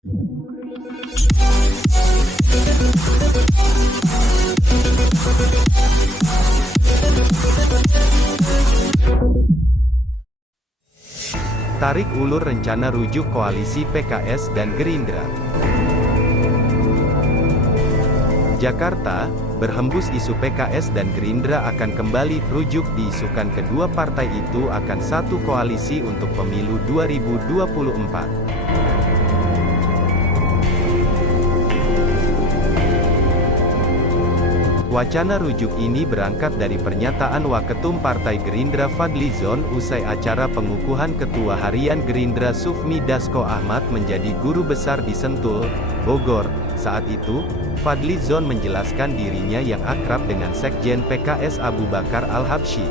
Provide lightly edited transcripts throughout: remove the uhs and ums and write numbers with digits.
Tarik ulur rencana rujuk koalisi PKS dan Gerindra. Jakarta, berhembus isu PKS dan Gerindra akan kembali rujuk diisukan kedua partai itu akan satu koalisi untuk pemilu 2024. Wacana rujuk ini berangkat dari pernyataan Waketum Partai Gerindra Fadly Zon usai acara pengukuhan Ketua Harian Gerindra Sufmi Dasko Ahmad menjadi guru besar di Sentul, Bogor. Saat itu, Fadly Zon menjelaskan dirinya yang akrab dengan Sekjen PKS Abu Bakar Al-Habsyi.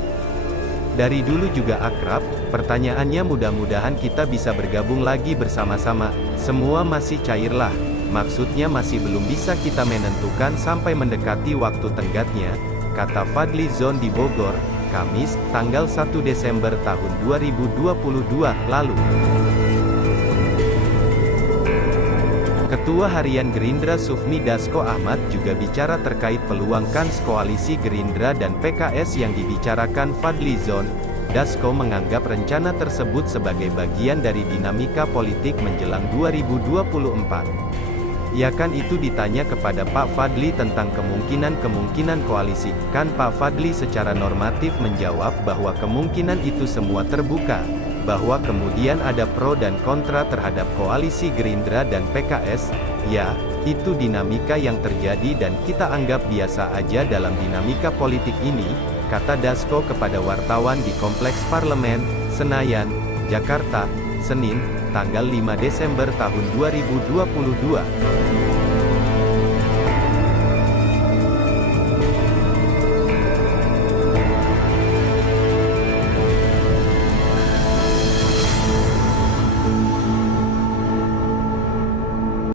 Dari dulu juga akrab, pertanyaannya mudah-mudahan kita bisa bergabung lagi bersama-sama, semua masih cairlah. Maksudnya masih belum bisa kita menentukan sampai mendekati waktu tenggatnya, kata Fadly Zon di Bogor, Kamis, tanggal 1 Desember tahun 2022 lalu. Ketua Harian Gerindra Sufmi Dasko Ahmad juga bicara terkait peluang kans koalisi Gerindra dan PKS yang dibicarakan Fadly Zon. Dasko menganggap rencana tersebut sebagai bagian dari dinamika politik menjelang 2024. Ya kan itu ditanya kepada Pak Fadly tentang kemungkinan koalisi, kan Pak Fadly secara normatif menjawab bahwa kemungkinan itu semua terbuka, bahwa kemudian ada pro dan kontra terhadap koalisi Gerindra dan PKS, ya, itu dinamika yang terjadi dan kita anggap biasa aja dalam dinamika politik ini, kata Dasko kepada wartawan di Kompleks Parlemen, Senayan, Jakarta, Senin, tanggal 5 Desember tahun 2022.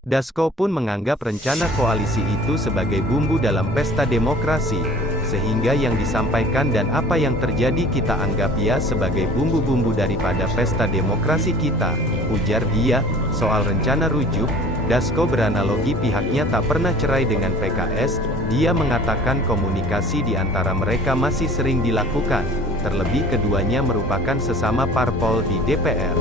Dasko pun menganggap rencana koalisi itu sebagai bumbu dalam pesta demokrasi, sehingga yang disampaikan dan apa yang terjadi kita anggap ya sebagai bumbu-bumbu daripada pesta demokrasi kita, ujar dia. Soal rencana rujuk, Dasko beranalogi pihaknya tak pernah cerai dengan PKS, dia mengatakan komunikasi di antara mereka masih sering dilakukan, terlebih keduanya merupakan sesama parpol di DPR.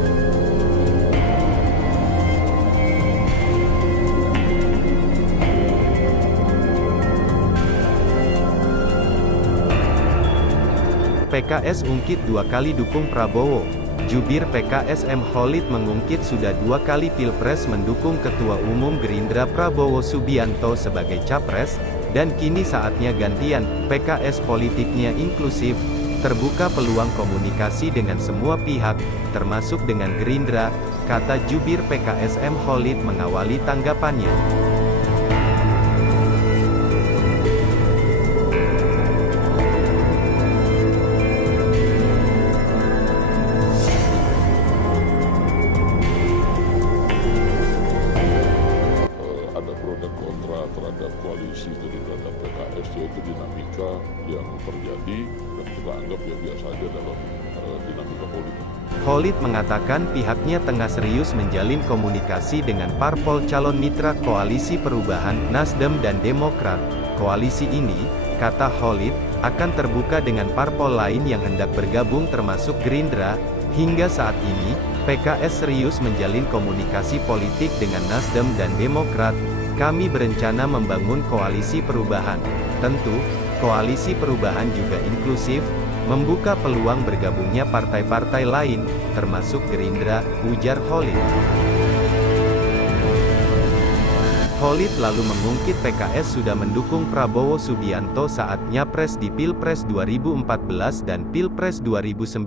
PKS ungkit 2 kali dukung Prabowo. Jubir PKS M. Khalid mengungkit sudah 2 kali Pilpres mendukung Ketua Umum Gerindra Prabowo Subianto sebagai Capres, dan kini saatnya gantian, PKS politiknya inklusif, terbuka peluang komunikasi dengan semua pihak, termasuk dengan Gerindra, kata jubir PKS M. Khalid mengawali tanggapannya. Terhadap koalisi Gerindra dan PKS, yaitu dinamika yang terjadi dan kita anggap ya biasa saja dalam dinamika politik. Khalid mengatakan pihaknya tengah serius menjalin komunikasi dengan parpol calon mitra koalisi perubahan, Nasdem dan Demokrat. Koalisi ini, kata Khalid, akan terbuka dengan parpol lain yang hendak bergabung termasuk Gerindra. Hingga saat ini, PKS serius menjalin komunikasi politik dengan Nasdem dan Demokrat. Kami berencana membangun koalisi perubahan. Tentu, koalisi perubahan juga inklusif, membuka peluang bergabungnya partai-partai lain, termasuk Gerindra, ujar Khalid. Khalid lalu mengungkit PKS sudah mendukung Prabowo Subianto saat nyapres di Pilpres 2014 dan Pilpres 2019.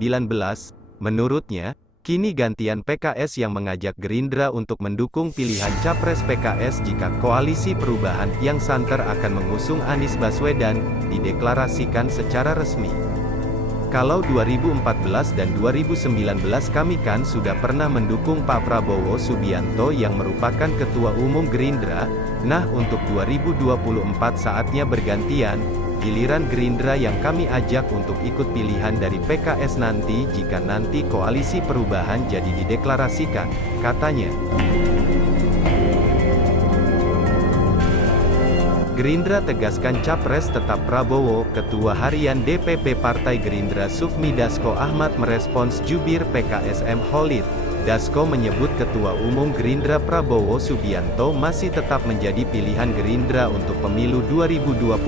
Menurutnya, kini gantian PKS yang mengajak Gerindra untuk mendukung pilihan Capres PKS jika koalisi perubahan yang santer akan mengusung Anies Baswedan, dideklarasikan secara resmi. Kalau 2014 dan 2019 kami kan sudah pernah mendukung Pak Prabowo Subianto yang merupakan Ketua Umum Gerindra, nah untuk 2024 saatnya bergantian, giliran Gerindra yang kami ajak untuk ikut pilihan dari PKS nanti jika nanti koalisi perubahan jadi dideklarasikan, katanya. Gerindra tegaskan capres tetap Prabowo. Ketua Harian DPP Partai Gerindra Sufmi Dasko Ahmad merespons jubir PKS M. Khalid. Dasko menyebut Ketua Umum Gerindra Prabowo Subianto masih tetap menjadi pilihan Gerindra untuk pemilu 2024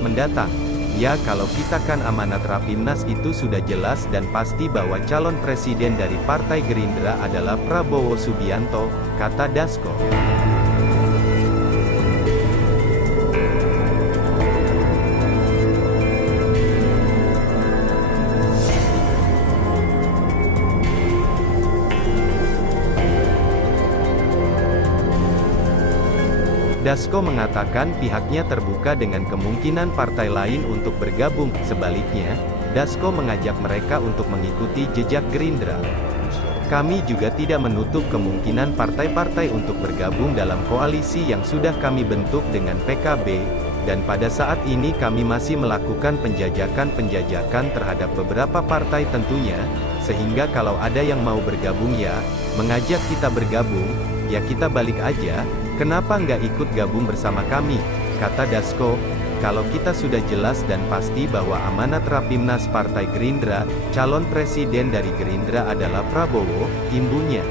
mendatang. Ya, kalau kita kan amanat Rapimnas itu sudah jelas dan pasti bahwa calon presiden dari Partai Gerindra adalah Prabowo Subianto, kata Dasko. Dasko mengatakan pihaknya terbuka dengan kemungkinan partai lain untuk bergabung. Sebaliknya, Dasko mengajak mereka untuk mengikuti jejak Gerindra. Kami juga tidak menutup kemungkinan partai-partai untuk bergabung dalam koalisi yang sudah kami bentuk dengan PKB, dan pada saat ini kami masih melakukan penjajakan terhadap beberapa partai tentunya, sehingga kalau ada yang mau bergabung ya, mengajak kita bergabung, ya kita balik aja. Kenapa nggak ikut gabung bersama kami? Kata Dasko, kalau kita sudah jelas dan pasti bahwa amanat Rapimnas Partai Gerindra, calon presiden dari Gerindra adalah Prabowo, imbunya.